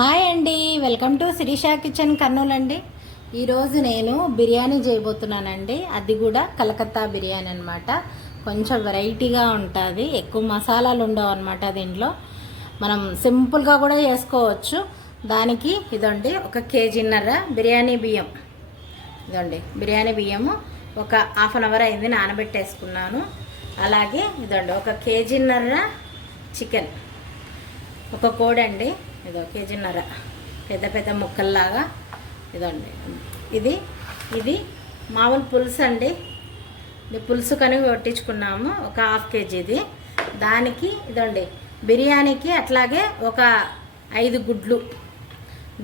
Hi అండి. Welcome to Shirisha kitchen Kurnool అండి. ఈరోజు నేను బిర్యానీ చేయబోతున్నానండి. అది కూడా కలకత్తా బిర్యానీ అనమాట కొంచెం వెరైటీగా ఉంటుంది. ఎక్కువ మసాలాలు ఉండవు అనమాట దీంట్లో. మనం సింపుల్గా కూడా చేసుకోవచ్చు. దానికి ఇదండి ఒక కేజీన్నర బిర్యానీ బియ్యం. ఇదండి బిర్యానీ బియ్యము. ఒక హాఫ్ అన్ అవర్ అయింది నానబెట్టేసుకున్నాను. అలాగే ఇదండి ఒక కేజీన్నర చికెన్. ఒక కోడండి. అండి ఇదో కేజీన్నర. పెద్ద పెద్ద ముక్కల్లాగా ఇదండి. ఇది ఇది మామూలు పులుసు అండి. ఇది పులుసు కనుక కొట్టించుకున్నాము ఒక హాఫ్ కేజీది. దానికి ఇదండి బిర్యానీకి అట్లాగే ఒక ఐదు గుడ్లు.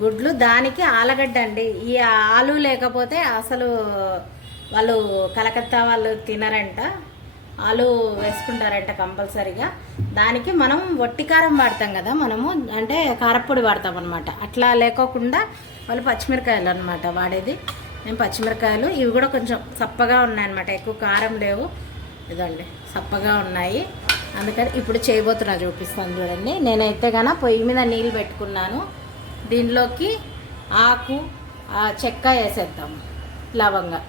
గుడ్లు దానికి ఆలగడ్డ అండి. ఈ ఆలు లేకపోతే అసలు వాళ్ళు కలకత్తా వాళ్ళు తినరంట. ఆలు వేసుకుంటారంట కంపల్సరీగా. దానికి మనం వట్టి కారం వాడతాం కదా మనము అంటే కారప్పొడి వాడతాం అనమాట అట్లా లేకోకుండా వాళ్ళు పచ్చిమిరకాయలు అనమాట వాడేది. నేను పచ్చిమిరకాయలు ఇవి కూడా కొంచెం సప్పగా ఉన్నాయన్నమాట ఎక్కువ కారం లేవు. ఇదండి సప్పగా ఉన్నాయి. అందుకని ఇప్పుడు చేయబోతున్నా చూపిస్తాను చూడండి. నేనైతే గాన పొయ్యి మీద నీళ్ళు పెట్టుకున్నాను. దీనిలోకి ఆకు ఆ చెక్క వేసేద్దాము లవంగా.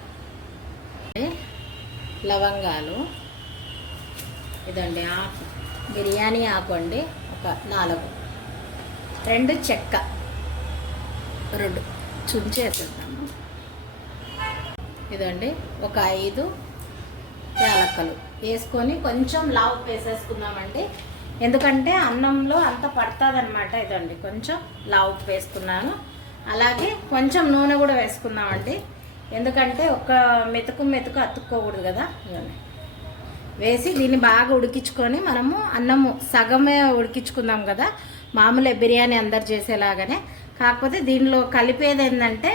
లవంగాలు. ఇదండి ఆకు. బిర్యానీ ఆకు అండి ఒక నాలుగు. రెండు చెక్క. రెండు. చుంచేస్తున్నాము ఇదండి ఒక ఐదు యాలక్కలు. వేసుకొని కొంచెం లావు వేసేసుకుందామండి. ఎందుకంటే అన్నంలో అంత పడుతుందన్నమాట ఇదండి. కొంచెం లావు వేసుకున్నాను. అలాగే కొంచెం నూనె కూడా వేసుకుందామండి. ఎందుకంటే ఒక మెతుకు మెతుకు అతుక్కోకూడదు కదా. ఇదండి వేసి దీన్ని బాగా ఉడికించుకొని మనము అన్నము సగమే ఉడికించుకుందాం కదా. మామూలే బిర్యానీ అందరు చేసేలాగానే. కాకపోతే దీనిలో కలిపేది ఏంటంటే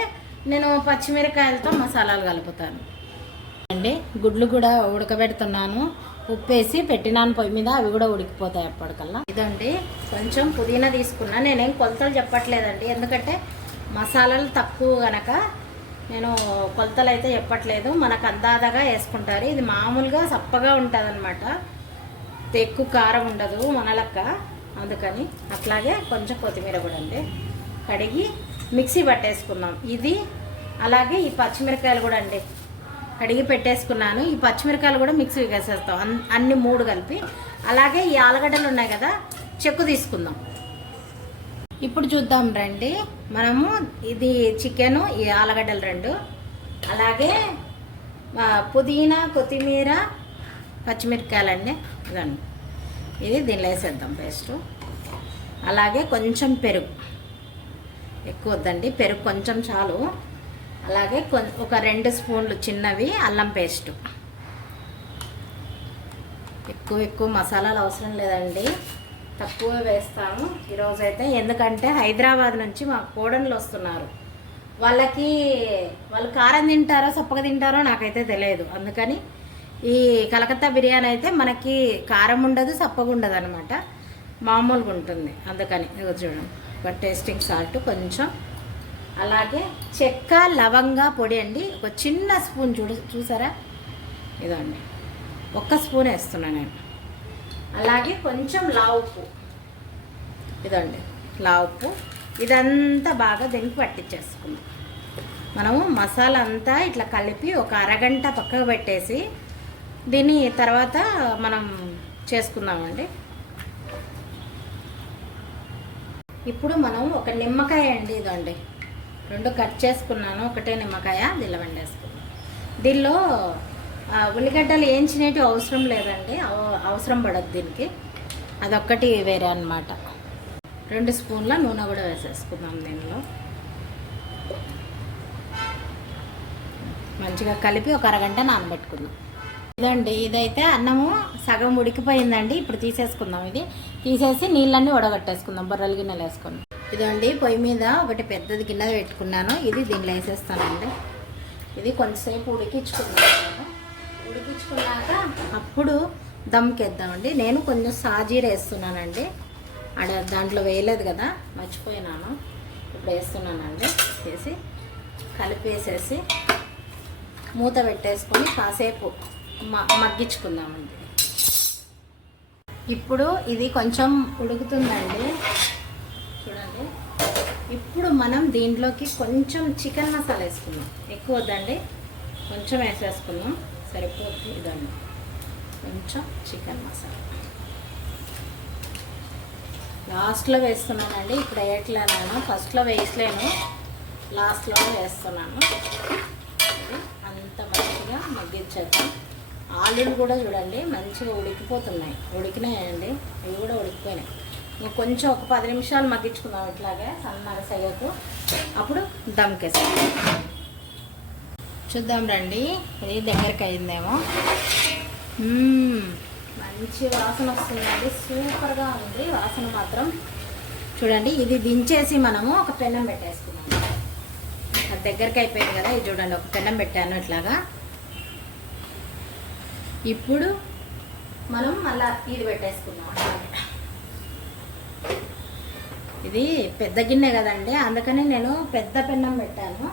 నేను పచ్చిమిరకాయలతో మసాలాలు కలుపుతాను. అండి గుడ్లు కూడా ఉడకబెడుతున్నాను. ఉప్పేసి పెట్టినాను పొయ్యి మీద అవి కూడా ఉడికిపోతాయి ఎప్పటికల్లా ఇదండి కొంచెం పుదీనా తీసుకున్నా. నేనేం కొలతలు చెప్పట్లేదండి. ఎందుకంటే మసాలాలు తక్కువ కనుక నేను కొలతలు అయితే చెప్పట్లేదు. మనకు అందాదగా వేసుకుంటారు. ఇది మామూలుగా సప్పగా ఉంటుంది అనమాట ఎక్కువ కారం ఉండదు మన లెక్క అందుకని అట్లాగే కొంచెం కొత్తిమీర కూడా అండి కడిగి మిక్సీ పట్టేసుకున్నాం ఇది అలాగే ఈ పచ్చిమిరకాయలు కూడా అండి. కడిగి పెట్టేసుకున్నాను. ఈ పచ్చిమిరకాయలు కూడా మిక్సీ వేసేస్తాం. అన్ని మూడు కలిపి. అలాగే ఈ ఆలుగడ్డలు ఉన్నాయి కదా చెక్కు తీసుకుందాం. ఇప్పుడు చూద్దాం రండి. మనము ఇది చికెను ఈ ఆలుగడ్డలు రెండు. అలాగే పుదీనా కొత్తిమీర పచ్చిమిరపకాయలండి ఇదండి ఇది దీనిలో వేసేద్దాం పేస్టు అలాగే కొంచెం పెరుగు. ఎక్కువ వద్దండి పెరుగు కొంచెం చాలు. అలాగే కొం- ఒక రెండు స్పూన్లు చిన్నవి అల్లం పేస్ట్ ఎక్కువ ఎక్కువ మసాలాలు అవసరం లేదండి. తక్కువ వేస్తాను. ఈరోజైతే ఎందుకంటే హైదరాబాద్ నుంచి మా కోడన్లు వస్తున్నారు. వాళ్ళకి వాళ్ళు కారం తింటారో సప్పగా తింటారో నాకైతే తెలియదు. అందుకని ఈ కలకత్తా బిర్యానీ అయితే మనకి కారం ఉండదు సప్పగా ఉండదు అనమాట మామూలుగా ఉంటుంది. అందుకని చూడండి. ఒక టేస్టింగ్ సాల్ట్ కొంచెం. అలాగే చెక్క లవంగా పొడి అండి. ఒక చిన్న స్పూన్ చూడు చూసారా? ఇదండి. ఒక్క స్పూన్ వేస్తున్నాను నేను. అలాగే కొంచెం లావు ఉప్పు. ఇదండి లావు ఉప్పు. ఇదంతా బాగా దీనికి పట్టించేసుకుందాం. మనము మసాలా అంతా ఇట్లా కలిపి ఒక అరగంట పక్కకు పెట్టేసి దీని తర్వాత మనం చేసుకుందామండి. ఇప్పుడు మనం ఒక నిమ్మకాయ అండి ఇదండి. రెండు కట్ చేసుకున్నాను ఒకటే నిమ్మకాయ దీనిలో వండేసుకున్నాను దీనిలో ఉల్లిగడ్డలు వేయించినవి అవసరం లేదండి. అవసరం పడదు దీనికి. అదొక్కటి వేరే అన్నమాట. రెండు స్పూన్ల నూనె కూడా వేసేసుకుందాం దీనిలో. మంచిగా కలిపి ఒక అరగంట నానబెట్టుకుందాం. ఇదండి ఇదైతే అన్నము సగం ఉడికిపోయిందండి. ఇప్పుడు తీసేసుకుందాం ఇది. తీసేసి నీళ్ళన్నీ ఉడగట్టేసుకుందాం బొర్రల గిన్నెలు వేసుకుందాం ఇదండి పొయ్యి మీద ఒకటి పెద్దది గిన్నె పెట్టుకున్నాను. ఇది దీనిలో వేసేస్తానండి. ఇది కొంతసేపు ఉడికించుకుందాం. ఉడికించుకున్నాక అప్పుడు దమ్కేద్దామండి. నేను కొంచెం సాజీర వేస్తున్నానండి. ఆడ దాంట్లో వేయలేదు కదా మర్చిపోయినాను. ఇప్పుడు వేస్తున్నానండి. వేసి కలిపేసేసి మూత పెట్టేసుకొని కాసేపు మ మగ్గించుకుందామండి. ఇప్పుడు ఇది కొంచెం ఉడుకుతుందండి. చూడండి. ఇప్పుడు మనం దీంట్లోకి కొంచెం చికెన్ మసాలా వేసుకుందాం. ఎక్కువ వద్దండి కొంచెం వేసేసుకుందాం. సరిపోతుంది ఇదండి. కొంచెం చికెన్ మసాలా. లాస్ట్లో వేస్తున్నానండి. ఇప్పుడు వేయట్లేను ఫస్ట్లో వేయట్లేను. లాస్ట్లో వేస్తున్నాను. అంత మంచిగా మగ్గించేద్దాం. ఆలులు కూడా చూడండి మంచిగా ఉడికిపోతున్నాయి. ఉడికినాయండి. ఇవి కూడా ఉడికిపోయినాయి. కొంచెం ఒక పది నిమిషాలు మగ్గించుకుందాం ఇట్లాగే. సన్నర సెగకు అప్పుడు దమ్కేస్తాం చూద్దాం రండి. ఇది దగ్గరికి అయిందేమో. మంచి వాసన వస్తుందండి. సూపర్గా ఉంది. వాసన మాత్రం. చూడండి ఇది దించేసి మనము ఒక పెన్నం పెట్టేసుకున్నాం అది దగ్గరికి అయిపోయింది కదా. ఇది చూడండి ఒక పెన్నం పెట్టాను ఇట్లాగా. ఇప్పుడు మనం మళ్ళా ఇది పెట్టేసుకున్నాం ఇది పెద్ద గిన్నె కదండి. అందుకని నేను పెద్ద పెన్నం పెట్టాను.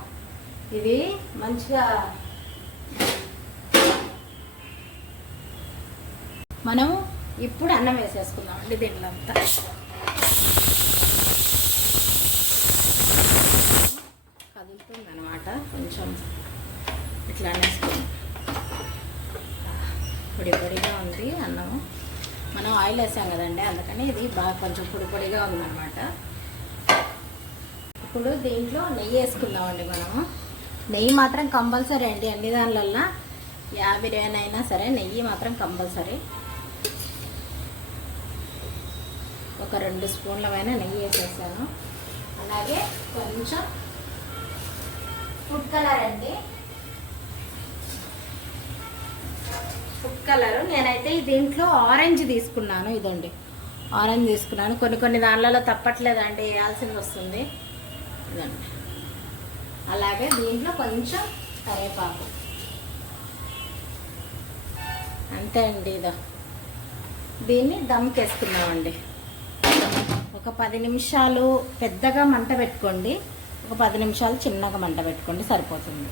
ఇది మంచిగా మనం ఇప్పుడు అన్నం వేసేసుకుందాం అండి దీంట్లో అంతా కదులుతుంది అనమాట కొంచెం ఇట్లా అనేసుకుందాం. పొడి పొడిగా ఉంది అన్నం మనం ఆయిల్ వేసాం కదండి అందుకని ఇది బాగా కొంచెం పొడి పొడిగా ఉందన్నమాట. ఇప్పుడు దీంట్లో నెయ్యి వేసుకుందామండి మనము. నెయ్యి మాత్రం కంపల్సరీ అండి అన్ని దానిలల్లో. యా బిర్యానీ అయినా సరే నెయ్యి మాత్రం కంపల్సరీ. ఒక రెండు స్పూన్ల పైన నెయ్యి వేసేసాను. అలాగే కొంచెం ఫుడ్ కలర్ అండి. Food colour. నేనైతే దీంట్లో ఆరెంజ్ తీసుకున్నాను ఇదండి. ఆరెంజ్ తీసుకున్నాను. కొన్ని కొన్ని దానిలలో తప్పట్లేదండి వేయాల్సింది వస్తుంది ఇదండి. అలాగే దీంట్లో కొంచెం కరివేపాకు. అంతే అండి ఇదో. దీన్ని దమ్కేసుకున్నామండి ఒక పది నిమిషాలు పెద్దగా మంట పెట్టుకోండి. ఒక పది నిమిషాలు చిన్నగా మంట పెట్టుకోండి సరిపోతుంది.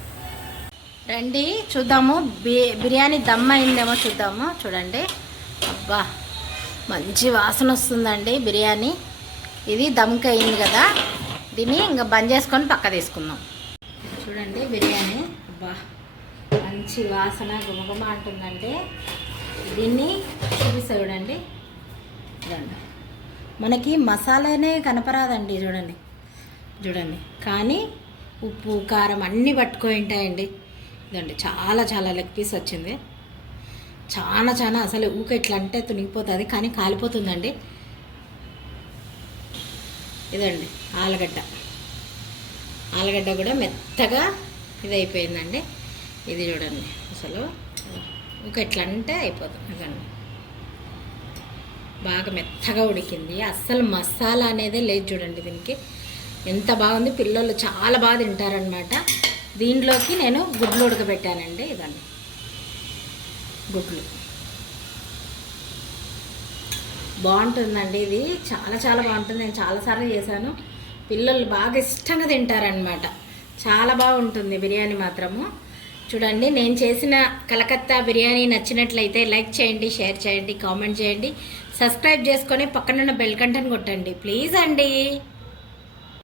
రండి చూద్దాము. బి బిర్యానీ దమ్ అయిందేమో చూద్దాము. చూడండి. అబ్బా మంచి వాసన వస్తుందండి బిర్యానీ. ఇది దమ్కి అయింది కదా. దీన్ని ఇంకా బంద్ చేసుకొని పక్క తీసుకుందాం. చూడండి బిర్యానీ. అబ్బా మంచి వాసన గుమగుమ అంటుందంటే దీన్ని చూపిస్తా చూడండి. చూడండి మనకి మసాలానే కనపరాదండి చూడండి. చూడండి. కానీ ఉప్పు కారం అన్నీ పట్టుకొని ఉంటాయండి ఇదండి చాలా చాలా లెగ్ పీస్ వచ్చింది. చాలా చాలా అసలు ఊక ఎట్లా అంటే తునిగిపోతుంది కానీ కాలిపోతుందండి. ఇదండి ఆలుగడ్డ. ఆలుగడ్డ కూడా మెత్తగా ఇది అయిపోయిందండి ఇది చూడండి అసలు. ఇంకా ఎట్లా అంటే అయిపోతుంది ఇదండి బాగా మెత్తగా ఉడికింది. అస్సలు మసాలా అనేదే లేదు చూడండి దీనికి. ఎంత బాగుంది. పిల్లలు చాలా బాగా తింటారనమాట దీంట్లోకి నేను గుడ్లు ఉడకబెట్టానండి ఇదండి. గుడ్లు. బాగుంటుందండి ఇది. చాలా చాలా బాగుంటుంది. నేను చాలాసార్లు చేశాను. పిల్లలు బాగా ఇష్టంగా తింటారనమాట చాలా బాగుంటుంది బిర్యానీ మాత్రము. చూడండి నేను చేసిన కలకత్తా బిర్యానీ నచ్చినట్లయితే లైక్ చేయండి షేర్ చేయండి కామెంట్ చేయండి. సబ్స్క్రైబ్ చేసుకొని పక్కనున్న బెల్ కంటన్ కొట్టండి. ప్లీజ్ అండి.